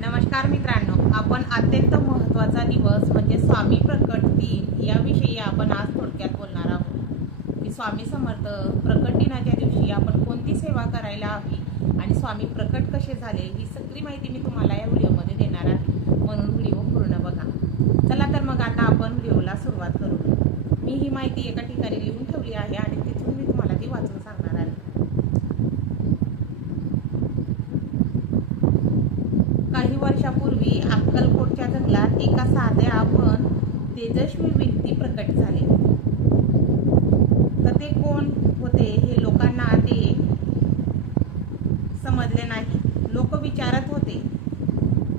नमस्कार मित्रांनो, आपण अत्यंत महत्त्वाचा दिवस म्हणजे स्वामी प्रकट दिन याविषयी आपण आज थोडक्यात बोलणार आहोत की स्वामी समर्थ प्रकट दिनाच्या दिवशी आपण कोणती सेवा करायला हवी आणि स्वामी प्रकट कसे झाले ही सगळी माहिती मी तुम्हाला या व्हिडिओमध्ये देणार आहे, म्हणून व्हिडिओ पूर्ण बघा. चला तर मग आता आपण व्हिडिओला सुरुवात करू. मी ही माहिती एका ठिकाणी लिहून ठेवली आहे आणि तिथून मी तुम्हाला ती वाचून सांगणार आहे. काही वर्षापूर्वी अक्कलकोटच्या जंगलात एका साध्या पण तेजस्वी व्यक्ती प्रकट झाले. तर ते कोण होते हे लोकांना ते समजले नाही. लोक विचारत होते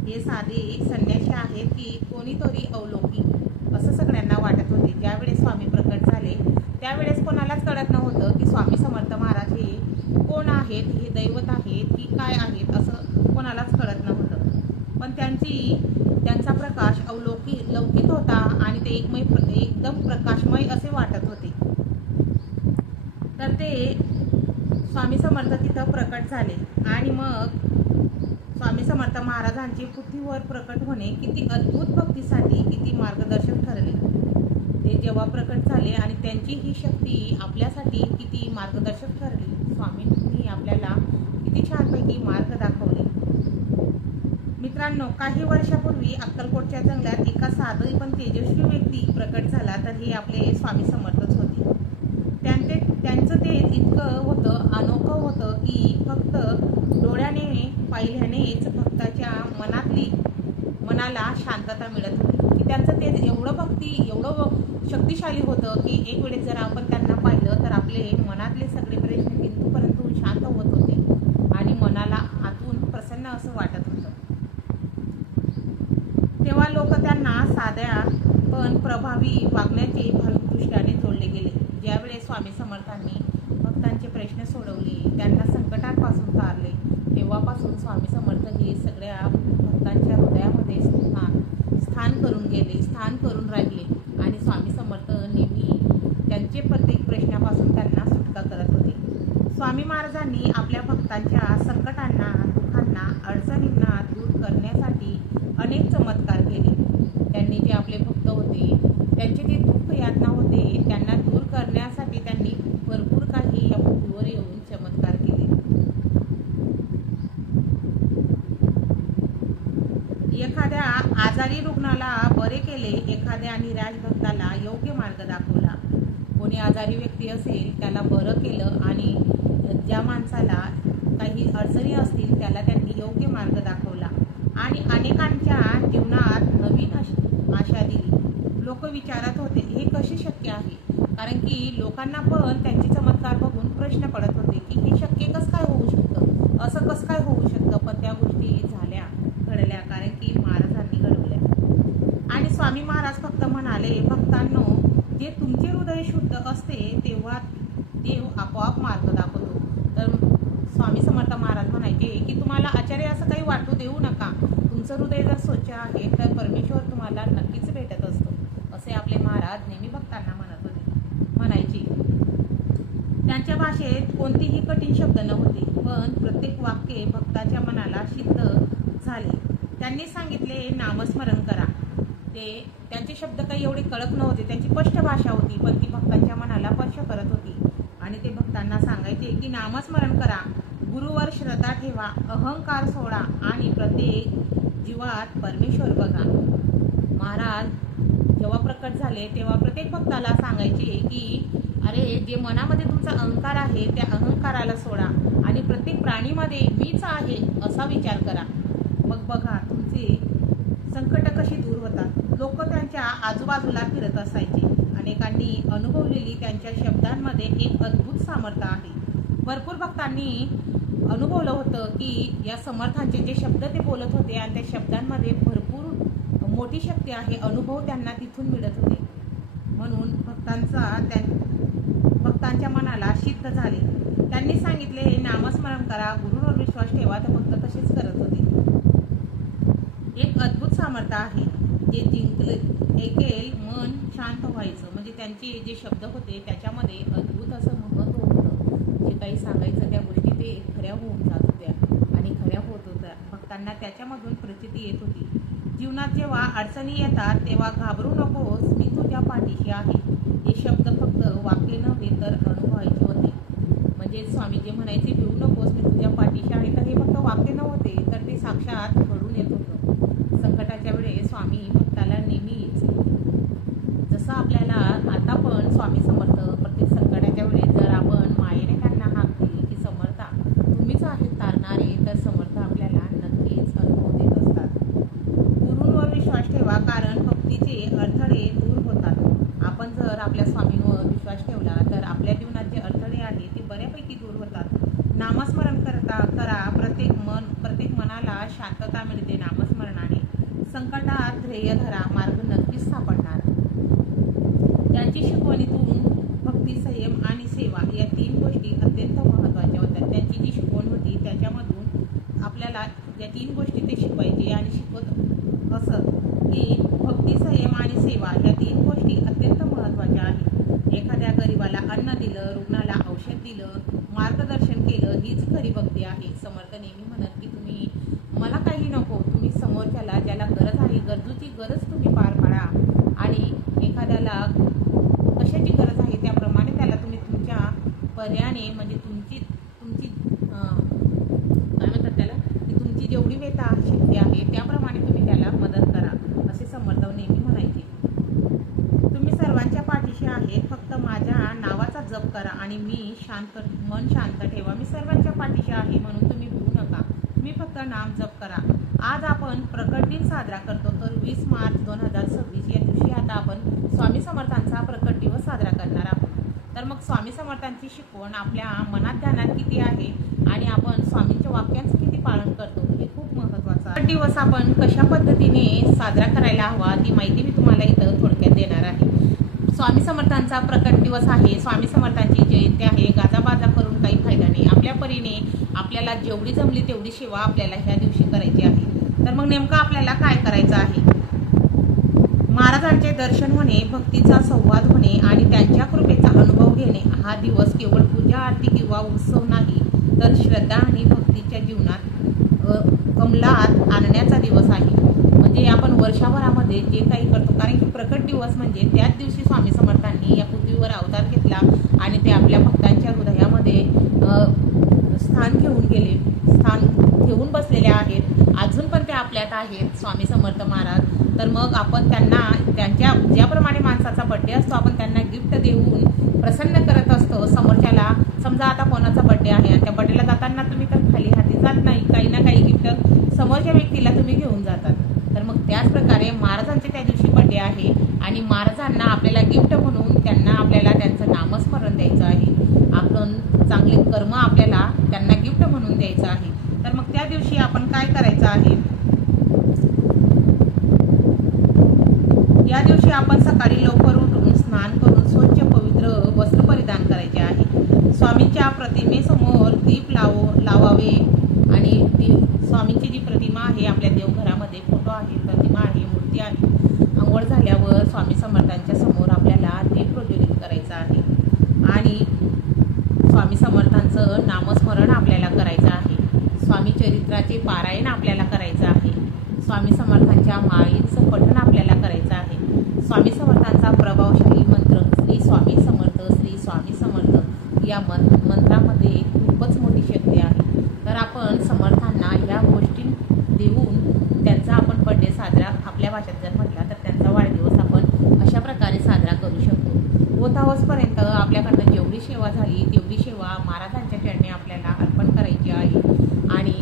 हे साधे संन्यासी आहेत की कोणीतरी अलौकिक, असं सगळ्यांना वाटत होते. ज्यावेळेस स्वामी प्रकट झाले त्यावेळेस कोणालाच कळत नव्हतं की स्वामी समर्थ महाराज हे कोण आहेत, हे दैवत आहेत की काय आहेत, असं कोणालाच कळत नव्हतं. पण त्यांचा प्रकाश लौकिक होता आणि ते एकदम प्रकाशमय असे वाटत होते. तर ते स्वामी समर्थ तिथं प्रकट झाले आणि मग स्वामी समर्थ महाराजांचे पृथ्वीवर प्रकट होणे किती अद्भुत भक्तीसाठी किती मार्गदर्शक ठरले. ते जेव्हा प्रकट झाले आणि त्यांची ही शक्ती आपल्यासाठी किती मार्गदर्शक ठरली. स्वामींनी आपल्याला किती छानपैकी मार्ग दाखवले. मित्रांनो, काही वर्षापूर्वी अक्कलकोटच्या जंगलात एका साधी पण तेजस्वी व्यक्ती प्रकट झाला. तर हे आपले स्वामी समर्थच होते. त्यांचं ते इतकं होतं, अनोखं होतं की फक्त डोळ्याने पाहिल्यानेच भक्ताच्या मनाला शांतता मिळत होती. की त्यांचं ते एवढं शक्तिशाली होतं की एक वेळेस जर आपण त्यांना पाहिलं तर आपले मनातले सगळे प्रश्न तिथपर्यंत शांत होत होते आणि मनाला आतून प्रसन्न असं वाटत होतं. तेव्हा लोक त्यांना साध्या पण प्रभावी वागण्याचे भाविक दृष्टीने जोडले गेले. ज्यावेळेस स्वामी समर्थांनी भक्तांचे प्रश्न सोडवले, त्यांना संकटांपासून तारले, तेव्हापासून स्वामी समर्थ हे सगळ्या भक्तांच्या हृदयामध्ये स्थान करून राहिले आणि स्वामी समर्थ नेहमी त्यांचे प्रत्येक प्रश्नापासून त्यांना सुटका करत होते. स्वामी महाराजांनी आपल्या भक्तांच्या संकटांना, दुःखांना, अडचणींना दूर करण्यासाठी अनेक चमत्कार केले. त्यांनी जे आपले भक्त होते त्यांचे जे दुःख यातना होते त्यांना दूर करण्यासाठी त्यांनी भरपूर काही या पृथ्वीवर येऊन चमत्कार केले. एखाद्या आजारी रुग्णाला बरे केले, एखाद्या निराश भक्ताला योग्य मार्ग दाखवला. कोणी आजारी व्यक्ती असेल त्याला बरं केलं आणि ज्या माणसाला काही अडचणी असतील त्याला त्यांनी योग्य मार्ग दाखवला आणि अनेकांच्या जीवनात नवीन आशा दिली. लोक विचारत होते हे कसे शक्य आहे, कारण की लोकांना पण त्यांचे चमत्कार बघून प्रश्न पडत होते की हे शक्य कसं काय होऊ शकतं, असं कसं काय होऊ शकतं. पण त्या गोष्टी घडल्या कारण की महाराजांनी घडवल्या. आणि स्वामी महाराज फक्त म्हणाले, भक्तांनो, जे तुमचे हृदय शुद्ध असते तेव्हा देव आपोआप मार्ग दाखवतो. तर स्वामी समर्थ महाराज म्हणायचे की तुम्हाला आचार्य असं काही वाटू देऊ नका. तुमचं हृदय जर स्वच्छ आहे तर परमेश्वर तुम्हाला नक्कीच भेटत असतो, असे आपले महाराज नेहमी भक्तांना म्हणायचे. त्यांच्या भाषेत कोणतेही कठीण शब्द नव्हते, पण प्रत्येक वाक्य भक्ताच्या मनाला सिद्ध झाले. त्यांनी सांगितले नामस्मरण करा. त्यांचे शब्द काही एवढे कळत नव्हते, त्यांची स्पष्ट भाषा होती, पण ती भक्तांच्या मनाला स्पर्श करत होती. आणि ते भक्तांना सांगायचे की नामस्मरण करा, गुरुवर श्रद्धा ठेवा, अहंकार सोडा आणि प्रत्येक जीवात परमेश्वर बघा. महाराज जेव्हा प्रकट झाले तेव्हा प्रत्येक भक्ताला सांगायचे की अरे, जे मनामध्ये तुमचा अहंकार आहे त्या अहंकाराला सोडा आणि प्रत्येक प्राणीमध्ये मीच आहे असा विचार करा. मग बघा तुमचे संकट कशी दूर होतात. लोक त्यांच्या आजूबाजूला फिरत असायचे. अनेकांनी अनुभवलेली त्यांच्या शब्दांमध्ये एक अद्भुत सामर्थ्य आहे. भरपूर भक्तांनी अनुभवलं होतं की या समर्थांचे जे शब्द ते बोलत होते आणि त्या शब्दांमध्ये भरपूर मोठी शक्ती आहे. अनुभव त्यांना तिथून मिळत होते. म्हणून भक्तांच्या मनाला सिद्ध झाले. त्यांनी सांगितले नामस्मरण करा, गुरुवर विश्वास ठेवा. तर भक्त तसेच करत होते. एक अद्भुत सामर्थ्य आहे जे ऐकेल मन शांत व्हायचं. म्हणजे त्यांचे जे शब्द होते त्याच्यामध्ये अद्भुत असं महत्त्व होतं. जे काही सांगायचं त्या गोष्टी ते खऱ्या होऊन जात होत्या आणि खऱ्या होत भक्तांना त्याच्यामधून प्रचिती येत होती. जीवनात जेव्हा अडचणी येतात तेव्हा घाबरू नकोस, मी तुझ्या पाठीशी आहे. हे शब्द फक्त वाक्य नव्हे तर अनुभवायचे होते. म्हणजे स्वामी जे म्हणायचे, भिवू नकोस, मी तुझ्या पाठीशी आहे, तर हे फक्त वाक्य नव्हते तर ते साक्षात घडून येत होतं. संकटाच्या वेळेस स्वामी भक्ताला नेहमीच, जसं आपल्याला आता पण स्वामी समर्थ प्रत्येक संकटाच्या वेळेस जर आपण मायेने त्यांना हाक दिली की समर्था तुम्हीच आहेत तारणारे, तर समर्थ आपल्याला नक्कीच अनुभव देत असतात. गुरूंवर विश्वास ठेवा, कारण भक्तीचे अडथळे दूर होतात. आपण जर आपल्या स्वामींवर विश्वास ठेवला तर आपल्या जीवनात जे अडथळे आहेत ते बऱ्यापैकी दूर होतात. नामस्मरण करा. प्रत्येक मनाला शांतता मिळते नामस्मरणाने. संकटात ध्येय धरा, मार्ग नक्कीच सापडणार. त्यांची शिकवणीतून भक्ती, संयम आणि सेवा या 3 गोष्टी अत्यंत महत्त्वाच्या होत्या. त्यांची जी शिकवण होती त्याच्यामधून आपल्याला या 3 गोष्टी ते शिकवायचे आणि शिकवत असत की भक्ती, संयम आणि सेवा या 3 गोष्टी अत्यंत महत्त्वाच्या आहेत. एखाद्या गरीबाला अन्न दिलं, रुग्णाला औषध दिलं, मार्गदर्शन केलं, हीच खरी भक्ती आहे. समर्थ नेहमी म्हणत की तुम्ही मला काही नको, तुम्ही समोरच्याला ज्याला गरज आहे, गरजूची गरज तुम्ही पार पाडा आणि एखाद्याला कशाची गरज आहे त्याप्रमाणे त्याला तुम्ही तुमच्या पर्यायाने, म्हणजे तुमची काय म्हणतात त्याला, की तुमची जेवढी व्यथा शक्ती आहे त्याप्रमाणे तुम्ही त्याला मदत करा, असे समर्थ नेहमी म्हणायचे. तुम्ही सर्वांच्या पाठीशी आहे, फक्त माझ्या नावाचा जप करा आणि मन शांत ठेवा. मी सर्वांच्या पाठीशी आहे म्हणून तुम्ही भिवू नका, तुम्ही फक्त नाम जप करा. आज आपण प्रकट दिन साजरा करतो, तर 20 मार्च 2026 या दिवशी आता आपण स्वामी समर्थांचा प्रकट दिवस साजरा करणार आहोत. तर मग स्वामी समर्थांची शिकवण आपल्या मनात ध्यानात किती आहे आणि आपण स्वामींच्या वाक्यांचं किती पालन करतो हे खूप महत्त्वाचं आहे. दिवस आपण कशा पद्धतीने साजरा करायला हवा ती माहिती मी तुम्हाला इथं थोडक्यात देणार आहे. स्वामी समर्थांचा प्रकट दिवस आहे, स्वामी समर्थांची जयंती आहे. गाजाबाजा करून काही फायदा नाही. आपल्या परीने आपल्याला जेवढी जमली तेवढी सेवा आपल्याला ह्या दिवशी करायची आहे. तर मग नेमकं आपल्याला काय करायचं आहे? महाराजांचे दर्शन होणे, भक्तीचा संवाद होणे आणि त्यांच्या कृपेचा अनुभव घेणे हा दिवस केवळ पूजा, आरती किंवा उत्सव नाही, तर श्रद्धा आणि भक्तीच्या जीवनात अंमलात आणण्याचा दिवस आहे. म्हणजे आपण वर्षभरामध्ये जे काही करतो, कारण की प्रकट दिवस म्हणजे त्याच दिवशी स्वामी समर्थांनी या पृथ्वीवर अवतार घेतला आणि ते आपल्या भक्तांच्या हृदयामध्ये स्थान घेऊन बसलेले आहेत. अजून पण ते आपल्यात आहेत स्वामी समर्थ महाराज. तर मग आपण त्यांना त्यांच्या ज्याप्रमाणे माणसाचा बड्डे असतो आपण त्यांना गिफ्ट देऊन प्रसन्न करत असतो. समोरच्याला समजा आता कोणाचा बड्डे आहे आणि त्या बड्डेला जाताना तुम्ही तर खाली हाती जात नाही, काही ना काही गिफ्ट समोरच्या व्यक्तीला तुम्ही घेऊन जातात. तर मग त्याच प्रकारे महाराजांचे त्या दिवशी बड्डे आहे आणि महाराजांना आपल्याला गिफ्ट म्हणून आपल्याला त्यांचं नामस्मरण द्यायचं आहे. आपण चांगले कर्म आपल्याला त्यांना गिफ्ट म्हणून द्यायचं आहे. तर मग त्या दिवशी आपण काय करायचं आहे? या दिवशी आपण सकाळी लवकर उठून स्नान करून स्वच्छ पवित्र वस्त्र परिधान करायचे आहे. स्वामींच्या प्रतिमेसमोर दीप लावावे आणि स्वामींची जी प्रतिमा आहे, आपल्या देवघरामध्ये फोटो आहे, प्रतिमा आहे, मूर्ती आहे, अंघोळ झाल्यावर स्वामी समर्थांच्या समोर आपल्याला दीप प्रज्वलित करायचं आहे आणि स्वामी समर्थांचं नामस्मरण आपल्याला करायचं आहे. स्वामी चरित्राचे पारायण आपल्याला करायचं आहे. स्वामी समर्थांच्या माळींचं पठण आपल्याला करायचं आहे. स्वामी समर्थांचा प्रभावशाली मंत्र श्री स्वामी समर्थ, श्री स्वामी समर्थ या मंत्रामध्ये खूपच मोठी शक्ती आहे. तर आपण समर्थांना या गोष्टी देऊन त्यांचा आपण बड्डे साजरा, आपल्या भाषेत जर म्हटला तर त्यांचा वाढदिवस आपण अशा प्रकारे साजरा करू शकतो. होताहोसपर्यंत आपल्याकडनं जेवढी सेवा झाली तेवढी सेवा महाराजांच्या चरणी आपल्याला अर्पण करायची आहे. आणि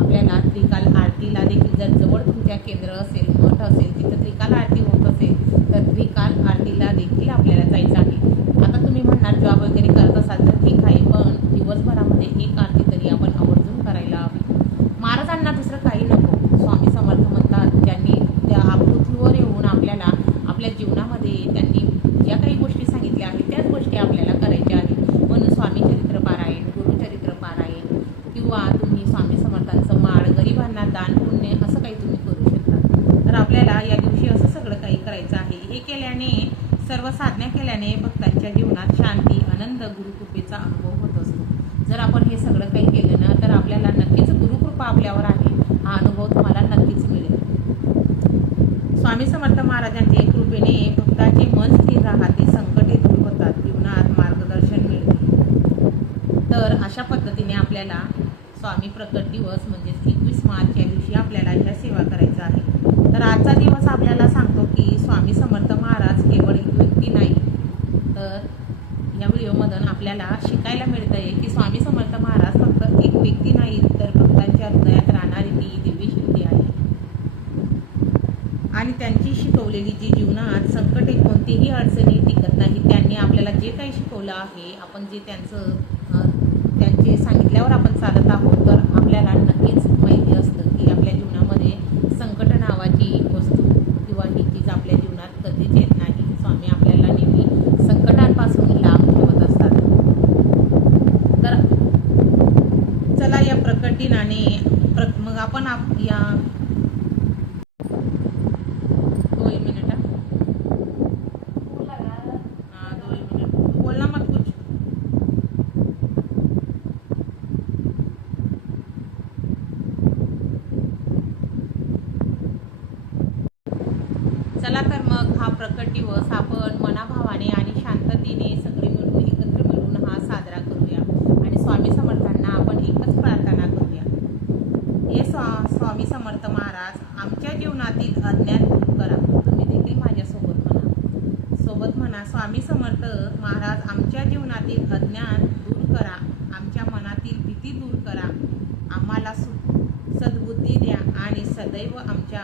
आपल्याला त्रिकाल आरतीला देखील जर जवळ तुमच्या केंद्र असेल, मठ असेल, तिथं त्रिकाल आरती होत असेल तर त्रिकाल आरतीला देखील आपल्याला जायचं आहे. आता तुम्ही म्हणणार जॉब वगैरे करत असाल तर ठीक आहे, पण दिवसभरामध्ये एक आरती तरी आपण आवर्जून करायला हवी. महाराजांना दुसरं काही नको. स्वामी समर्थ म्हणतात, ज्यांनी त्या पृथ्वीवर येऊन आपल्याला आपल्या जीवनामध्ये त्यांनी ज्या काही गोष्टी सांगितल्या आहेत त्याच गोष्टी आपल्याला करायच्या आहेत. म्हणून स्वामी चरित्र पारायण, गुरुचरित्र पारायण किंवा तुम्ही स्वामी समर्थांचं माळ, गरिबांना दान पुण्य असं काही तुम्ही करू शकता. तर आपल्याला या दिवशी असं सगळं काही करायचं आहे. हे केल्याने, सर्व साधना केल्याने भक्तांच्या जीवनात शांती, आनंद, गुरुकृपेचा अनुभव होत असतो. जर आपण हे सगळं काही केलं ना तर आपल्याला नक्कीच गुरुकृपा आपल्यावर आहे हा अनुभव तुम्हाला नक्कीच मिळेल. स्वामी समर्थ महाराजांच्या कृपेने भक्तांचे मन स्थिर राहते, संकटे दूर होतात, जीवनात मार्गदर्शन मिळते. तर अशा पद्धतीने आपल्याला स्वामी प्रकट दिवस म्हणजेच 21 मार्च या दिवशी आपल्याला ह्या सेवा करायचा आहे. तर आजचा दिवस आपल्याला सांगतो की स्वामी समर्थ महाराज केवळ एक व्यक्ती नाही, तर या व्हिडिओमधून आपल्याला शिकायला मिळतं आहे की स्वामी समर्थ महाराज फक्त एक व्यक्ती नाही, तर भक्तांच्या हृदयात राहणारी ती दिव्य शक्ती आहे. आणि त्यांची शिकवलेली जी जीवनात संकटे कोणतीही अडचणी टिकत नाही, त्यांनी आपल्याला जे काही शिकवलं आहे, आपण जे त्यांचे सांगितल्यावर आपण चालत आहोत, तर आपल्याला नक्कीच माहिती असतं की आपल्या जीवनामध्ये संकट नावाची वस्तू किंवा ही चीज आपल्या जीवनात कधीच येत नाही. स्वामी आपल्याला नेहमी संकटांपासून लांब ठेवत असतात. तर चला या प्रकट दिनाने मग आपण या 2 मिनिट हाँ 2 मिनिट बोलना मत कुछ. चला तर मग हा प्रकट दिवस आपण मनाभावाने आणि शांततेने सगळे मिळून एकत्र मिळून हा साजरा करूया आणि स्वामी समर्थांना आपण एकच प्रार्थना करूया. हे स्वामी समर्थ महाराज, आमच्या जीवनातील अज्ञान दूर करा. तुम्ही देखील माझ्यासोबत म्हणा, स्वामी समर्थ महाराज, आमच्या जीवनातील अज्ञान दूर करा, आमच्या मनातील भीती दूर करा, आम्हाला सद्बुद्धी द्या आणि सदैव आमच्या